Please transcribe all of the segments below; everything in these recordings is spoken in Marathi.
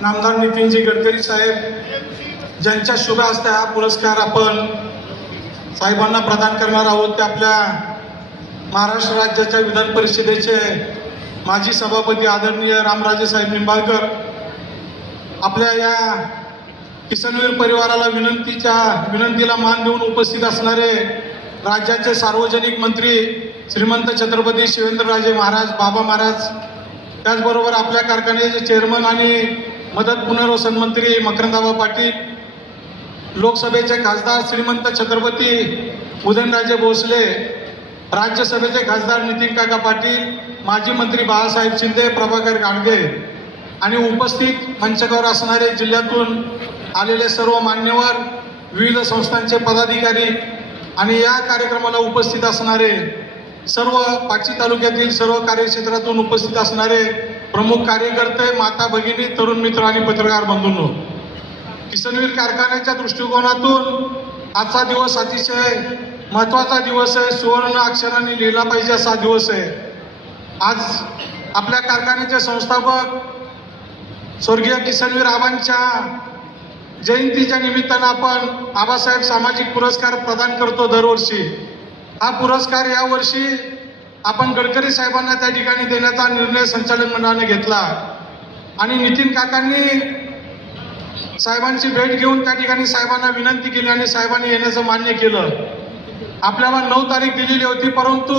नामदार नितीनजी गडकरी साहेब ज्यांच्या शुभ हस्ते हा पुरस्कार आपण साहेबांना प्रदान करणार आहोत ते आपल्या महाराष्ट्र राज्याच्या विधान परिषदेचे माजी सभापती आदरणीय रामराजे साहेब निंबाळकर, आपल्या या किसनवीर परिवाराला विनंतीला मान देऊन उपस्थित असणारे राज्याचे सार्वजनिक मंत्री श्रीमंत छत्रपती शिवेंद्रराजे महाराज बाबा महाराज, त्याचबरोबर आपल्या कारखान्याचे चेअरमन आणि मदत पुनर्वसन मंत्री मकरंदाबा पाटील, लोकसभेचे खासदार श्रीमंत छत्रपती उदयनराजे भोसले, राज्यसभेचे खासदार नितीन काका पाटील, माजी मंत्री बाळासाहेब शिंदे, प्रभाकर गाडगे आणि उपस्थित मंचावर असणारे जिल्ह्यातून आलेले सर्व मान्यवर, विविध संस्थांचे पदाधिकारी आणि या कार्यक्रमाला उपस्थित असणारे सर्व पाची तालुक्यातील सर्व कार्यक्षेत्रातून उपस्थित असणारे प्रमुख कार्यकर्ते, माता भगिनी, तरुण मित्र आणि पत्रकार बंधूंनो, किसनवीर कारखान्याच्या दृष्टिकोनातून आजचा दिवस अतिशय महत्त्वाचा दिवस आहे. सुवर्ण अक्षरांनी लिहिला पाहिजे असा दिवस आहे. आज आपल्या कारखान्याचे संस्थापक स्वर्गीय किसनवीर आबांच्या जयंतीच्या निमित्तानं आपण आबासाहेब सामाजिक पुरस्कार प्रदान करतो दरवर्षी. हा पुरस्कार यावर्षी आपण गडकरी साहेबांना त्या ठिकाणी देण्याचा निर्णय संचालक मंडळाने घेतला आणि नितीन काकांनी साहेबांची भेट घेऊन त्या ठिकाणी साहेबांना विनंती केली आणि साहेबांनी येण्याचं मान्य केलं. आपल्याला 9 तारीख दिलेली होती, परंतु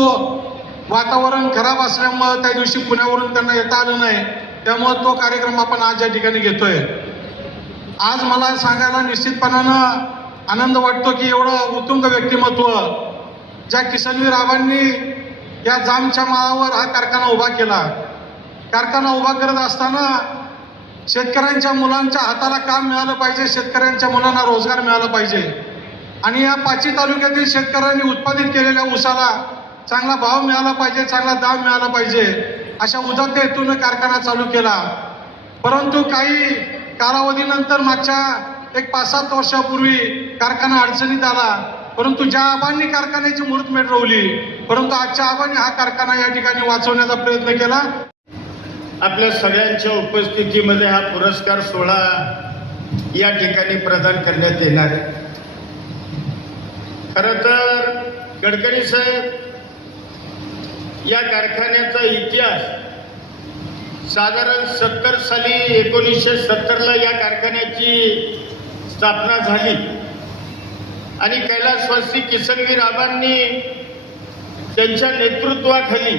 वातावरण खराब असल्यामुळं त्या दिवशी पुण्यावरून त्यांना येता आलं नाही, त्यामुळं तो कार्यक्रम आपण आज या ठिकाणी घेतोय. आज मला सांगायला निश्चितपणानं आनंद वाटतो की एवढं उत्तुंग व्यक्तिमत्व ज्या किसनवीर आबांनी या जामच्या माळावर हा कारखाना उभा केला. कारखाना उभा करत असताना शेतकऱ्यांच्या मुलांच्या हाताला काम मिळालं पाहिजे, शेतकऱ्यांच्या मुलांना रोजगार मिळाला पाहिजे आणि या पाची तालुक्यातील शेतकऱ्यांनी उत्पादित केलेल्या ऊसाला चांगला भाव मिळाला पाहिजे, चांगला दाम मिळाला पाहिजे, अशा उदात्त हेतून कारखाना चालू केला. परंतु काही कालावधीनंतर मागच्या 5-7 वर्षापूर्वी कारखाना अडचणीत आला. परंतु ज्या आबांनी कारखान्याची मुहूर्तमेढ रोवली, परंतु आजच्या आबांनी हा कारखाना या ठिकाणी वाचवण्याचा प्रयत्न केला. आपल्या सगळ्यांच्या उपस्थितीमध्ये हा पुरस्कार सोहळा या ठिकाणी प्रदान करण्यात येणार आहे. खरं तर गडकरी साहेब या कारखान्याचा इतिहास साधारण 70 साली 1970ला या कारखान्याची स्थापना झाली आणि कैलासवासी किसनवीर आबांनी त्यांच्या नेतृत्वाखाली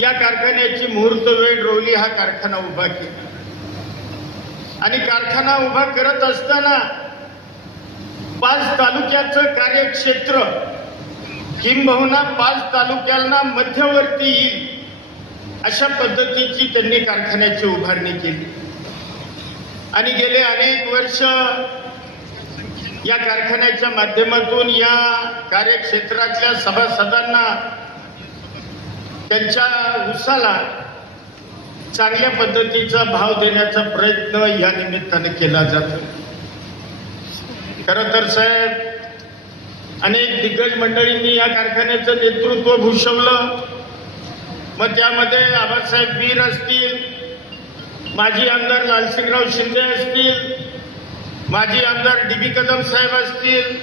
या कारखान्याची मुहूर्त वेळ रोवली, हा कारखाना उभा केला आणि कारखाना उभा करत असताना 5 तालुक्याचं कार्यक्षेत्र किंबहुना 5 तालुक्यांना मध्यवर्ती येईल अशा पद्धतीची त्यांनी कारखान्याची उभारणी केली आणि गेले अनेक वर्ष या कारखान्याच्या माध्यमातून या कार्यक्षेत्रातल्या सभासदांना त्यांच्या ऊसाला चांगल्या पद्धतीचा भाव देण्याचा प्रयत्न या निमित्ताने केला जातो. खरं तर साहेब अनेक दिग्गज मंडळींनी या कारखान्याचं नेतृत्व भूषवलं. मग त्यामध्ये आबासाहेब वीर असतील, माजी आमदार लालसिंगराव शिंदे असतील, माजी आमदार डी.बी. कदम साहेब असतील,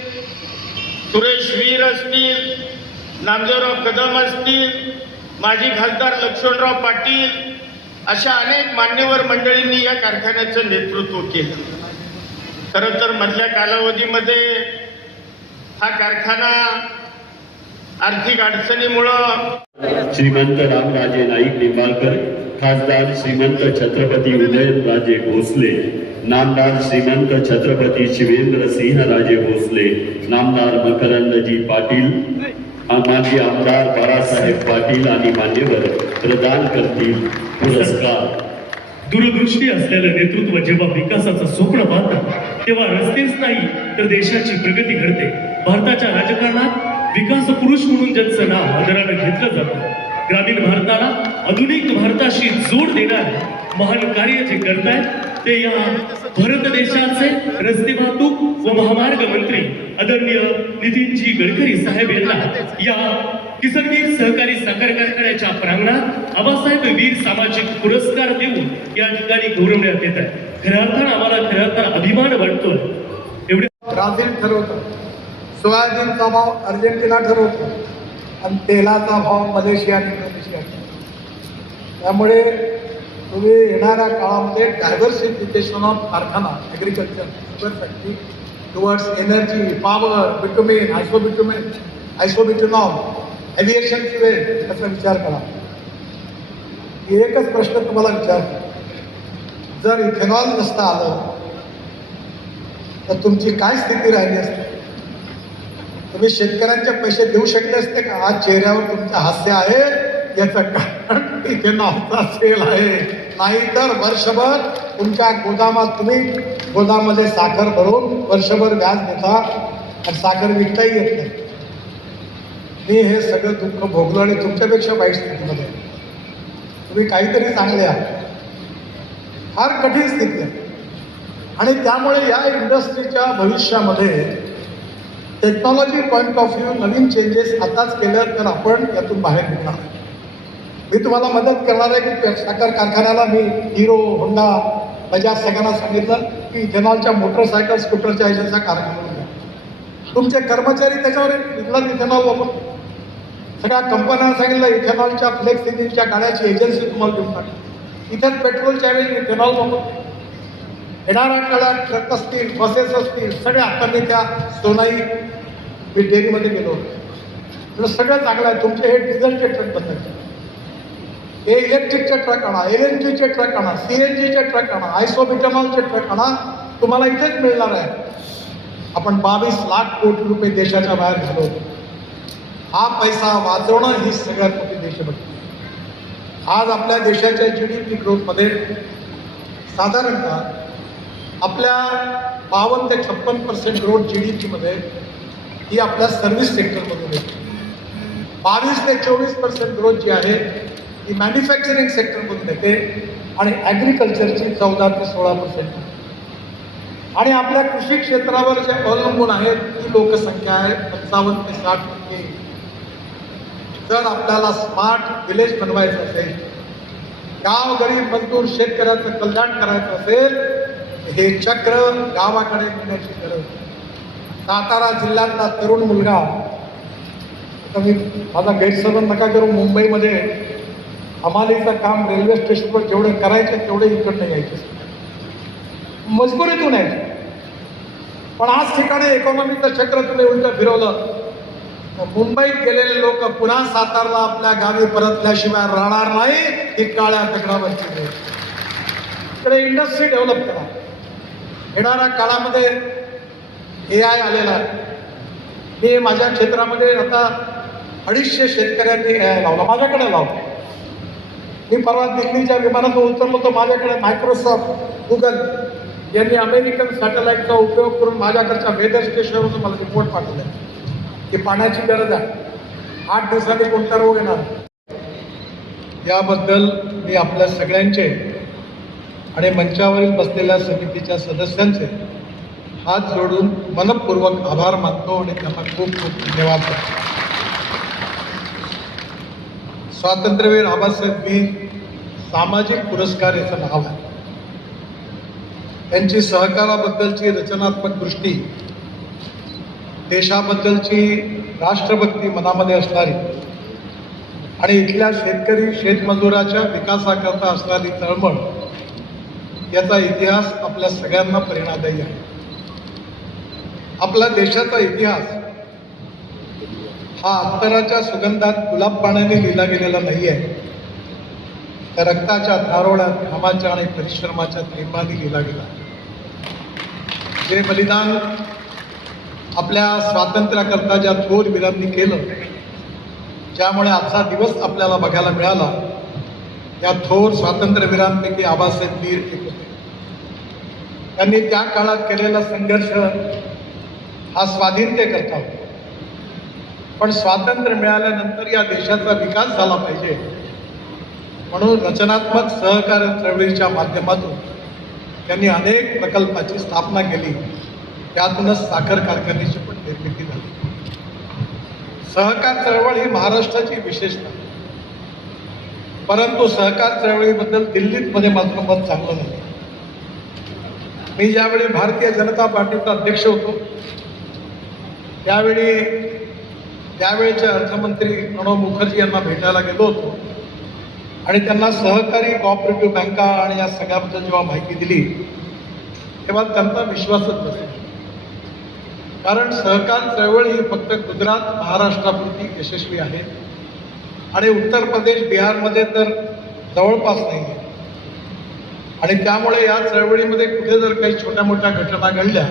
सुरेश वीर असतील, नामदेवराव कदम असतील, माजी खासदार लक्ष्मणराव पाटील, अशा अनेक मान्यवर मंडळींनी या कारखान्याचं नेतृत्व केलं. खरं तर मधल्या कालावधीमध्ये हा कारखाना आर्थिक अडचणीमुळं श्रीमंत रामराजे नाईक निंबाळकर, खासदार श्रीमंत छत्रपती उदयनराजे भोसले, नामदार श्रीमंत छत्रपती शिवेंद्रसिंहराजे भोसले, नामदार मकरंदजी पाटील, माजी आमदार बाळासाहेब पाटील आणि मान्यवर प्रदान करतील पुरस्कार. दूरदृष्टी असलेलं नेतृत्व जेव्हा विकासाचं स्वप्न पाहतं तेव्हा रस्तेच नाही तर देशाची प्रगती घडते. भारताच्या राजकारणात विकास पुरुष म्हणून ज्यांचं नाव आदरानं घेतलं जातं, ग्रामीण भारताला आधुनिक भारताशी जोड देणारे महान कार्य जे करतायत ते या भारत देशाचे रस्ते वाहतूक व महामार्ग मंत्री आदरणीय नितीनजी गडकरी साहेब यांना या किसनवीर सहकारी साखर कारखान्याच्या प्रांगणात आबासाहेब वीर सामाजिक पुरस्कार देऊन या ठिकाणी गौरवण्यात येत आहे. खऱ्या अर्थानं आम्हाला खऱ्या अर्थानं अभिमान वाटतोय. एवढे ब्राझील ठरवतं, सोयाबीनचा भाव अर्जेंटिना ठरवतो आणि तेलाचा भाव मलेशिया आणि इंडोनेशिया. त्यामुळे तुम्ही येणाऱ्या काळामध्ये डायव्हर्सिफिकेशन ऑफ कारखाना, agriculture, sugar factory towards energy, power, bitumen, isobutanol, aviation fuel याचा विचार करा. एकच प्रश्न तुम्हाला विचारतो, जर इथेनॉल नसतं आलं तर तुमची काय स्थिती राहिली असते? तुम्ही शेतकऱ्यांचे पैसे देऊ शकले असते का? आज चेहऱ्यावर तुमचं हास्य आहे, याचं कारण इथेनॉलचा सेल आहे. नाहीतर वर्षभर तुमच्या गोदामात तुम्ही गोदामामध्ये साखर भरून वर्षभर व्याज देता आणि साखर विकताही येत नाही. मी हे सगळं दुःख भोगलं आणि तुमच्यापेक्षा वाईट स्थितीमध्ये. तुम्ही काहीतरी चांगले आहात, फार कठीण स्थिती आहे. आणि त्यामुळे या इंडस्ट्रीच्या भविष्यामध्ये technology point of view Naveen changes आताच केलं तर आपण यातून बाहेर निघणार. मी तुम्हाला मदत करणार आहे की साखर कारखान्याला मी हिरो, होंडा, बजाज सगळ्यांना सांगितलं की इथेनॉलच्या मोटरसायकल, स्कूटरच्या एजन्सीचा कारखाना घ्या. तुमचे कर्मचारी त्याच्यावर इथलं इथेनॉल वापरून सगळ्या कंपन्यांना सांगितलं इथेनॉलच्या फ्लेक्स इंजिनच्या गाड्याची एजन्सी तुम्हाला देऊन टाका. इथेच पेट्रोलच्या ऐवजी इथेनॉल वापरून येणाऱ्या काळात ट्रक असतील, बसेस असतील, सगळ्या. आता मी त्या सोनाई मी डेअरीमध्ये गेलो होतो, सगळं चांगलं आहे. तुमचे हे डिझेलचे ट्रक बदलायचे, हे इलेक्ट्रिकचे ट्रक आणा, LNGचे ट्रक आणा, CNGचे ट्रक आणा, आयसोबिटॅनॉलचे ट्रक आणा, तुम्हाला इथेच मिळणार आहे. आपण 22 लाख कोटी रुपये देशाच्या बाहेर घालवतो. हा पैसा वाचवणं ही सगळ्यात मोठी देशभक्ती. आज आपल्या देशाच्या GDP ग्रोथमध्ये साधारणतः आपल्या 52 ते 56% ग्रोथ GDPमध्ये ही आपल्या सर्व्हिस सेक्टरमधून येते. 22 ते 24% ग्रोथ जी आहे ही मॅन्युफॅक्चरिंग सेक्टरमधून येते आणि ॲग्रिकल्चरची 14 ते 16%. आणि आपल्या कृषी क्षेत्रावर जे अवलंबून आहेत ती लोकसंख्या आहे 55 ते 60%. जर आपल्याला स्मार्ट विलेज बनवायचं असेल, गाव गरीब मजदूर शेतकऱ्याचं कल्याण करायचं असेल, हे चक्र गावाकडे नेण्याची गरज. सातारा जिल्ह्यातला तरुण मुलगा, आता मी माझा गैरसमज नका करू, मुंबईमध्ये हमालीचं काम रेल्वे स्टेशनवर जेवढे करायचे तेवढे इकडनं यायचे, मजबुरीतून यायचे. पण आज ठिकाणी इकॉनॉमीचं चक्र तुम्ही उलटं फिरवलं तर मुंबईत गेलेले लोक पुन्हा सातारला आपल्या गावी परतल्याशिवाय राहणार नाही. ही काळ्या दगडावरची वेळ. इकडे इंडस्ट्री डेव्हलप करा. येणाऱ्या काळामध्ये AI आलेला आहे. मी माझ्या क्षेत्रामध्ये आता 250 शेतकऱ्यांनी AI लावला, माझ्याकडे लावला. मी परवा दिल्लीच्या विमानातून उतरलो तर माझ्याकडे मायक्रोसॉफ्ट, गुगल यांनी अमेरिकन सॅटेलाईटचा उपयोग करून माझ्याकडच्या वेदर स्टेशनवरून मला रिपोर्ट पाठवले की पाण्याची गरज आहे, 8 दिवसांनी कोणता रोग येणार. याबद्दल मी आपल्या सगळ्यांचे आणि मंचावरील बसलेल्या समितीच्या सदस्यांचे हात जोडून मनपूर्वक आभार मानतो आणि त्यांना खूप खूप धन्यवाद देतो. स्वातंत्र्यवीर आबासाहेब वीर सामाजिक पुरस्कार याचं नाव आहे. त्यांची सहकाराबद्दलची रचनात्मक दृष्टी, देशाबद्दलची राष्ट्रभक्ती मनामध्ये असणारी आणि इथल्या शेतकरी शेतमजुराच्या विकासाकरता असणारी तळमळ, याचा इतिहास आपल्या सगळ्यांना प्रेरणादायी आहे. आपला देशाचा इतिहास हा अत्तराच्या सुगंधात गुलाब पाण्याने लिहिला गेलेला नाही आहे, तर रक्ताच्या धारोळ्यात, घामाच्या आणि परिश्रमाच्या थेंबांनी लिहिला गेला. जे बलिदान आपल्या स्वातंत्र्याकरता ज्या थोर वीरांनी केलं, ज्यामुळे आजचा दिवस आपल्याला बघायला मिळाला, त्या थोर स्वातंत्र्यवीरांपैकी आबासाहेब वीर एक होते. त्यांनी त्या काळात केलेला संघर्ष हा स्वाधीनतेकरता होता. पण स्वातंत्र्य मिळाल्यानंतर या देशाचा विकास झाला पाहिजे म्हणून रचनात्मक सहकार्य चळवळीच्या माध्यमातून त्यांनी अनेक प्रकल्पाची स्थापना केली. त्यातूनच साखर कारखान्याची पण निर्मिती झाली. सहकार चळवळ ही महाराष्ट्राची विशेषता, परंतु सहकार चळवळीबद्दल दिल्लीमध्ये मात्र मत चांगलं नाही. मी ज्यावेळी भारतीय जनता पार्टीचा अध्यक्ष होतो त्यावेळी त्यावेळेचे अर्थमंत्री प्रणव मुखर्जी यांना भेटायला गेलो होतो आणि त्यांना सहकारी कोऑपरेटिव्ह बँका आणि या सगळ्याबद्दल जेव्हा माहिती दिली तेव्हा त्यांचा विश्वासच बसला. कारण सहकार चळवळ ही फक्त गुजरात महाराष्ट्रापुरती यशस्वी आहे आणि उत्तर प्रदेश बिहारमध्ये तर जवळपास नाही आहे. आणि त्यामुळे या चळवळीमध्ये कुठे जर काही छोट्या मोठ्या घटना घडल्या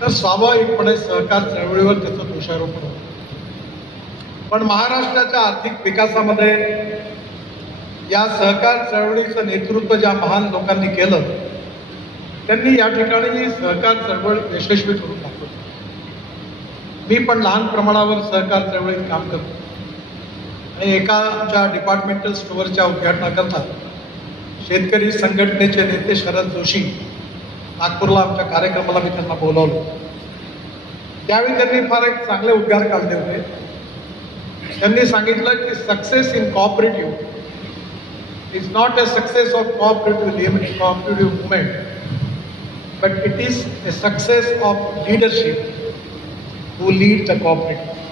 तर स्वाभाविकपणे सहकार चळवळीवर त्याचं दोषारोपण होतं. पण महाराष्ट्राच्या आर्थिक विकासामध्ये या सहकार चळवळीचं नेतृत्व ज्या महान लोकांनी केलं त्यांनी या ठिकाणी सहकार चळवळ यशस्वी करून दाखवली. मी पण लहान प्रमाणावर सहकार चळवळीत काम करतो आणि एका आमच्या डिपार्टमेंटल स्टोअरच्या उद्घाटनाकरता शेतकरी संघटनेचे नेते शरद जोशी नागपूरला आमच्या कार्यक्रमाला मी त्यांना बोलावलं. त्यावेळी त्यांनी फार एक चांगले उद्गार काढले होते. त्यांनी सांगितलं की success in cooperative is not a success of cooperative movement but it is a success of leadership who lead the cooperative.